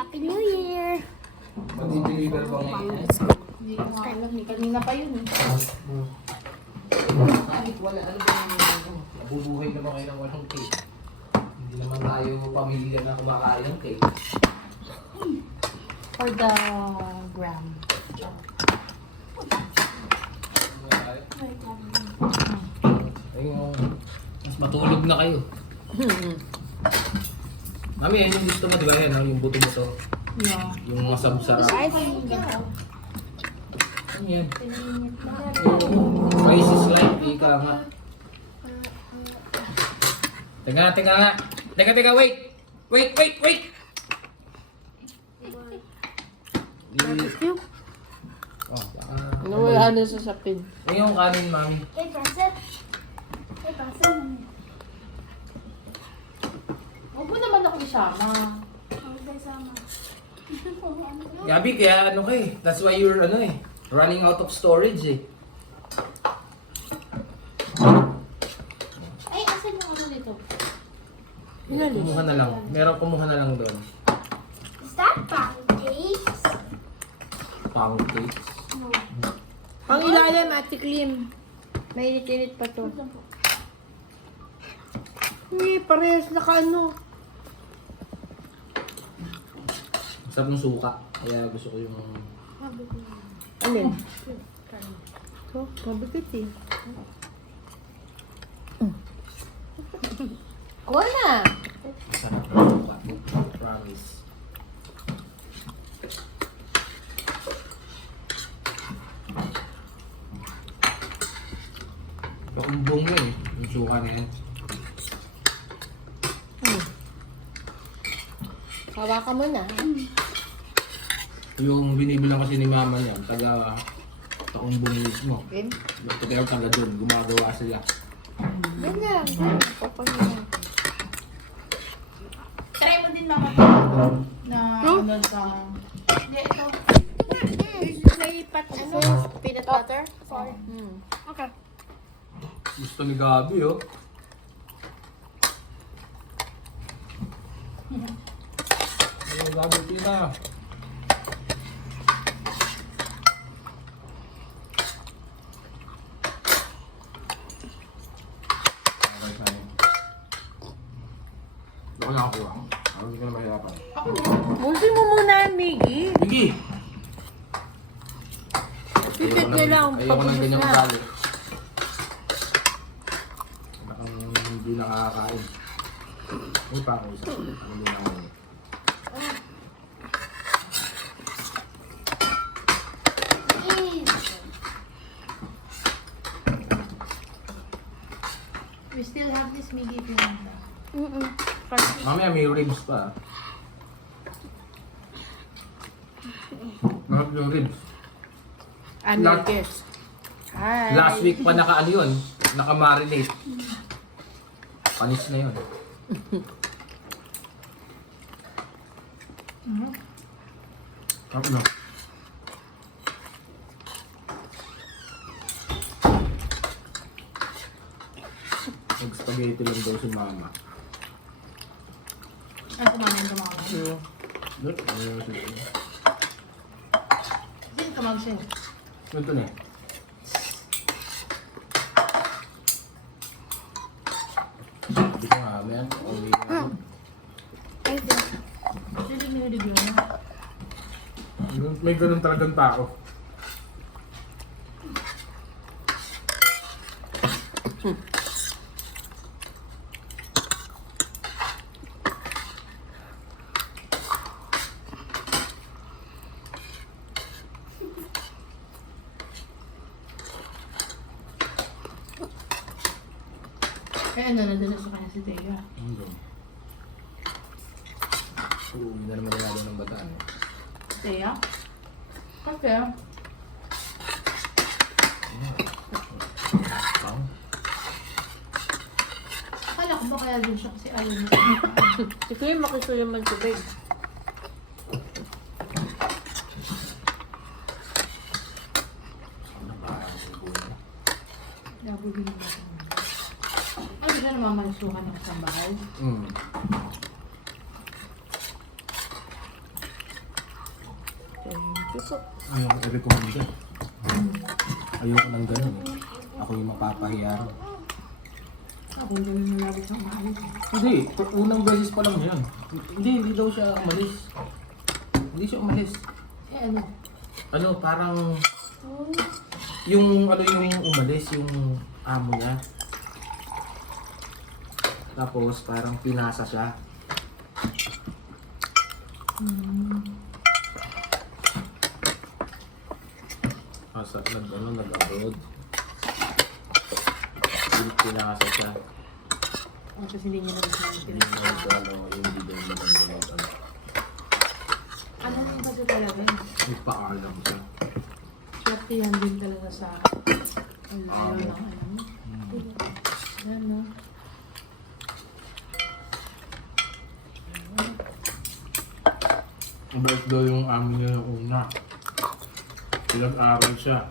Happy New Year! Mag-deliver ba ngayon? Hindi ko nga alam eh. Kanina pa yun eh. Kahit wala, ano ba yung nabubuhay naman kayo ng walang cake? Hindi naman tayo pamilya na kumakain ng cake. For the gram. Ayun, mas matulog na kayo. Mami, yan yung gusto mo, di ba yan? Yung buto-buto. Yeah. Yung mga sabsarap. Ay, yung ganito. Ano yan? Crisis life, ika nga. Teka nga. Teka, wait! Wait! Barbecue? Oh, baka... Nawala na sa sapin. Ayun yung kanin, mami. Hey, Pastor! Hey, Pastor! Huwag mo naman ako isama. Huwag tayo sama. Gabi, kaya ano ka eh. That's why you're running out of storage eh. Ay, asan yung ano dito? Kumuha na lang. Meron kumuha na lang doon. Is that pancakes? Pancakes. No. Pang ilalim, Ate Clean. Mainit-init pa to. Hindi, parehas na ano. Sarap ng suka. Kaya gusto ko yung... Alin? Ito, mabigat eh. Kuha na! Sarap ng suka. Promise. Kaumbong yun eh. Yung suka na yan. Hawakan mo na. Yung binibilang kasi ni mama niya, taga kaumbong mismo. Okay? Pero taga doon, gumagawa sila. Ganyan. Papagyan mo. Try mo din mama na ano sa... Hindi, ito. May peanut butter? Sorry. Okay. Gusto ni Gabi oh. Ay, Gabi, tita. Okay, tayo. Doon lang ako lang. Hindi ka na mahirapan. Busin mo muna, Miggy. Sige! Pipit niya lang. Ayoko ng Pag-ubos ganyang na. kasali. Bakang hindi nakakain. Uy, pa ako isa. Hindi na ako. We still have this Miggy pinanda. Mamaya may ribs pa. Mahal yung ribs. Ano Last- guess? Hi. Last week pa naka ano yun, naka-marinate. Panis na yun. Sarap na. Nag-spaghetti lang daw si mama. Ano kumain ka mga kasi? Look, ano yung sila? Sino ka mag-share? Ito na eh. Hindi ko nga, man. Hindi mo review na. May ganun talagang tao. Kaya ano, nadala sa kanya si Tea. Uuwi na naman nila ng bataan. Tea? Kasi, akala ko ba kaya din siya kasi ayaw niya. Si Clean makisuyo man tubig. Nabugin mo. Ano ba namamansukan ng isang bahay? Mm. Thank you po. Ayoko i-recommend ka. Ayoko nang ganun. Ako yung mapapahiya. Ako ganun na lagi siyang maalis. Hindi, unang beses pa lang yan. Hindi daw siya umalis. Hindi siya umalis. Eh ano? Ano, parang yung umalis, yung amo niya. Tapos parang pinasa siya. Nag-abroad. Pinasa siya. Tapos hindi niya na gusto yung Hindi mo yung bigay mo ng gamot. Ano yung kasi talaga yun? Nagpaalam siya. Swerte yan din talaga sa lalo ng ano. Ano? Mabait daw yung amin niya yung una. Pinag-aral siya.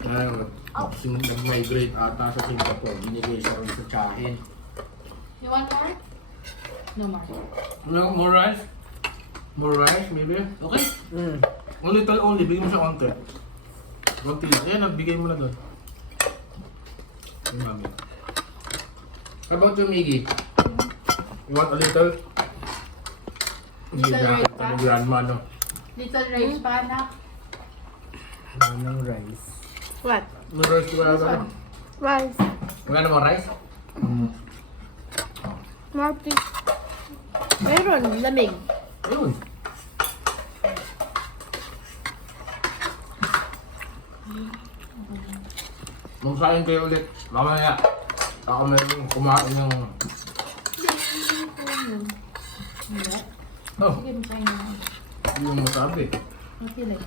Kaya nag-migrate ata sa Singapore. Binigay siya rin sa tsahin. You want more? No more. Ano, more rice? More rice, maybe? Okay. A little only, bigyan mo siya konti. Konti lang. Ayan, nagbigay mo na doon. Yung mami. How about you, Miggy? You want a little? Little rice pa? Ano grandma, no? Little rice pa na. Ng rice. What? May rice ba? Ano? Rice. Magkano mo rice? Marty. Meron, lamig. Ayun. Magsayin kayo ulit. Mamaya. Ako meron kumain ng... Hindi. Oh, Sige mo sa'yo na. hindi mo masabi. Matilay.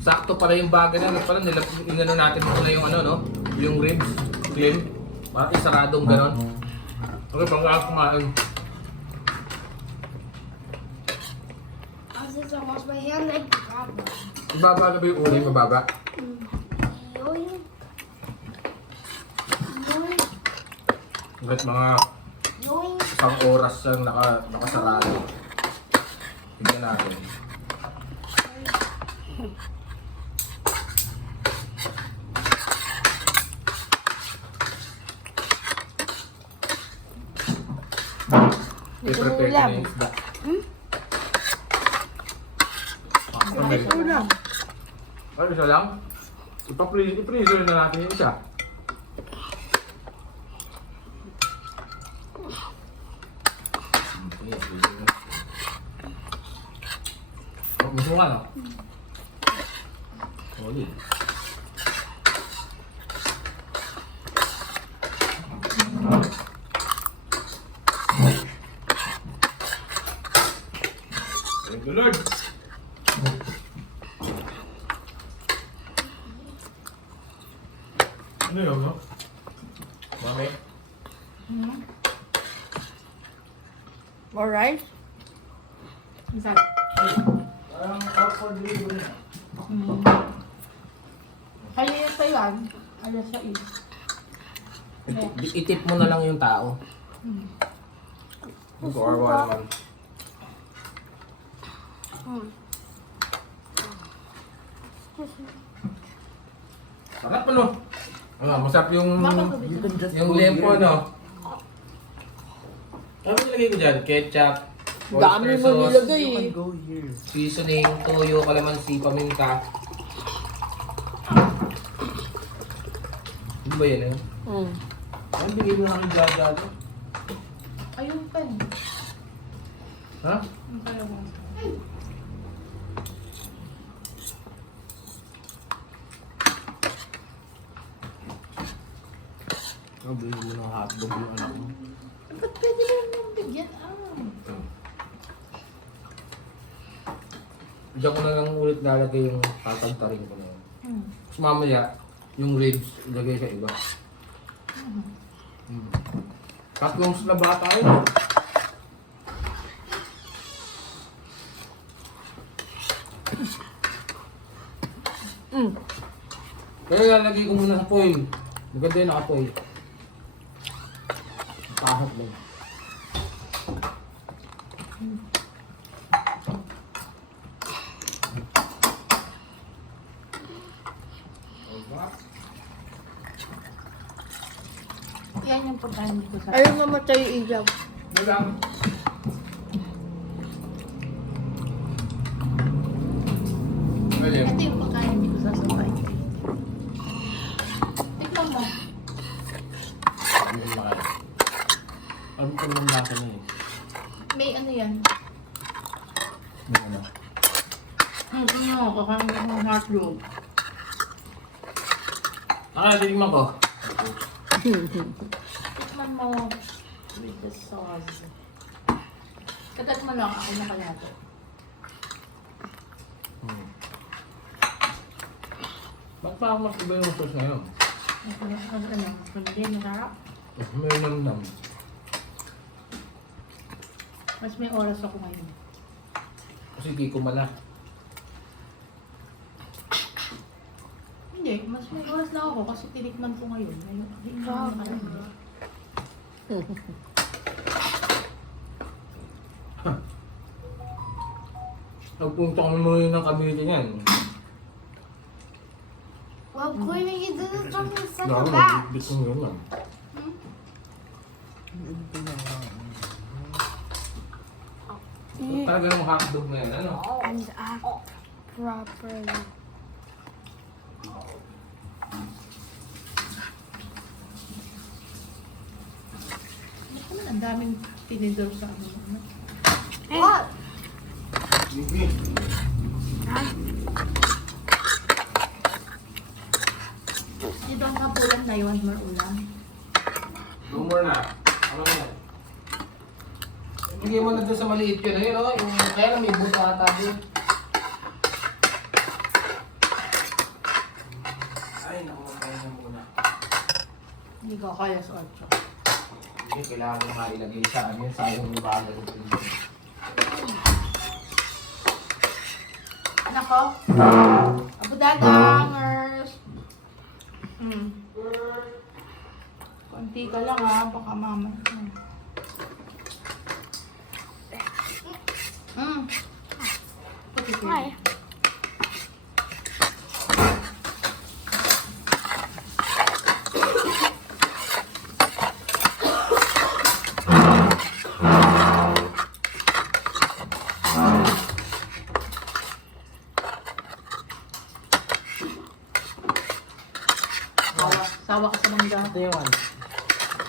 Sakto pala yung bagay na. Pala inano natin muna yung ano, no? Yung ribs. Clean. Parang isaradong ganon. Okay, pag kumain. Als het almost bij heel lekker grabbelen. Ibaba na ba yung uli? Mababa? Mooi. Mooi. Kahit mga Mooi. isang oras siyang nakasarado. Tignan natin. I-prepare ko na yung isda. Ulam. Ano isa lang? I-freezer na natin yung isa. Gusto mo ka, no? Solid. Thank you, Lord. Ano yun, no? Mami? More rice? Isa. Parang outward delivery na. Kaya yung Taiwan, alas 6. Itip mo na lang yung tao. Or one. Sarap ano? Masarap yung lempo, no? Ano nilagay ko dyan? Ketchup, Dami oyster mo sauce, nilagay eh. seasoning, toyo, kalamansi, paminta. Ano ba yan, eh? Ano bigay mo na kay Jaja to? Ayun pa. Ha? Ang kalawang. Ano bigay mo ng hotdog yung anak mo? Ba't pwede lang yung bigyan? Diyan ko na lang ulit lalagay yung tatagtarin ko na yun. Tapos mamaya, yung ribs, ilagay sa iba. Tatlong slaba tayo. Kaya lalagay ko muna sa foil. Maganda yung naka-foil. Kahit lang. Yan yung pagkain ko sa... Ayaw mamatay yung ilaw. Bilang. Galing. Ito yung pagkain ko sa sabay. Tikman mo. Hindi ko makaya. Alam ko naman lasa niya eh. May ano yan? May ano. Ano, kakain ko ng hotdog. Titigman ko. Tikman mo with the sauce. Kagat mo lang, ako na kaya to. Ba't parang mas iba yung sauce ngayon? Hindi, masarap. May namnam. Mas may oras ako ngayon. Kasi di ko mala. Hindi, mas may oras na ako kasi tinikman ko ngayon. Ngayon, hindi na ako nakarami. Nagpunta kami muna ng Cavite niyan. Well, Queenie, you didn't tell me the second Lalo, batch. nag-bit ko yun lang. Talaga ng hotdog na yun, ano? And act properly. Ang daming tinidor sa ano. What? Hindi. Dito ang kapulan na yun, marulam. Rumor na. Ano yan? Bigyan mo na doon sa maliit yun. Ayun, oh. Yung, kaya lang may buto ata doon. Ay, naku, kaya na muna. Hindi ko kaya sa 8. Hindi, kailangan mo mailagay sa ano yun, sayang yung bago. Nako. Abudadangers. Konti ka lang ha, baka mama. Hi. Sawa ka sa mangga. Ito yung ano.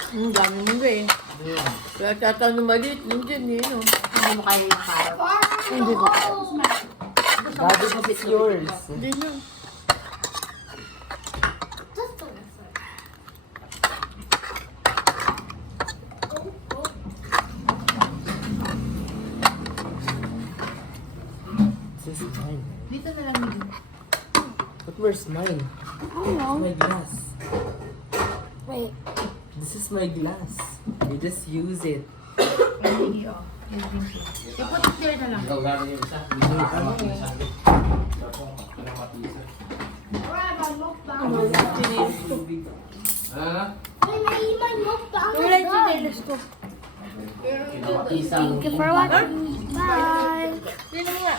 Ang dami mong eh. Ito yung ano. Kaya tatanong maliit, nandiyan eh, no? Hindi mo kaya yung carrot. Hindi ko. Daddy, it's yours. Hindi na. Just do this one. This is mine. Dito na lang dito. But where's mine? My glass. Wait. This is my glass. You just use it. Hindi, oh. Yung drink ko. I-put it there na lang. Ikaw gano'n yung isa. Hindi mo nakakamapisan. Nakakamapisan. Alright, my mukbang. Ano na? Wait, may my mukbang. Wala yung chinelas ko. Kinamapisan. Thank you for watching. Bye. Hindi na nga.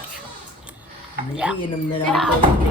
Iinom na lang ako.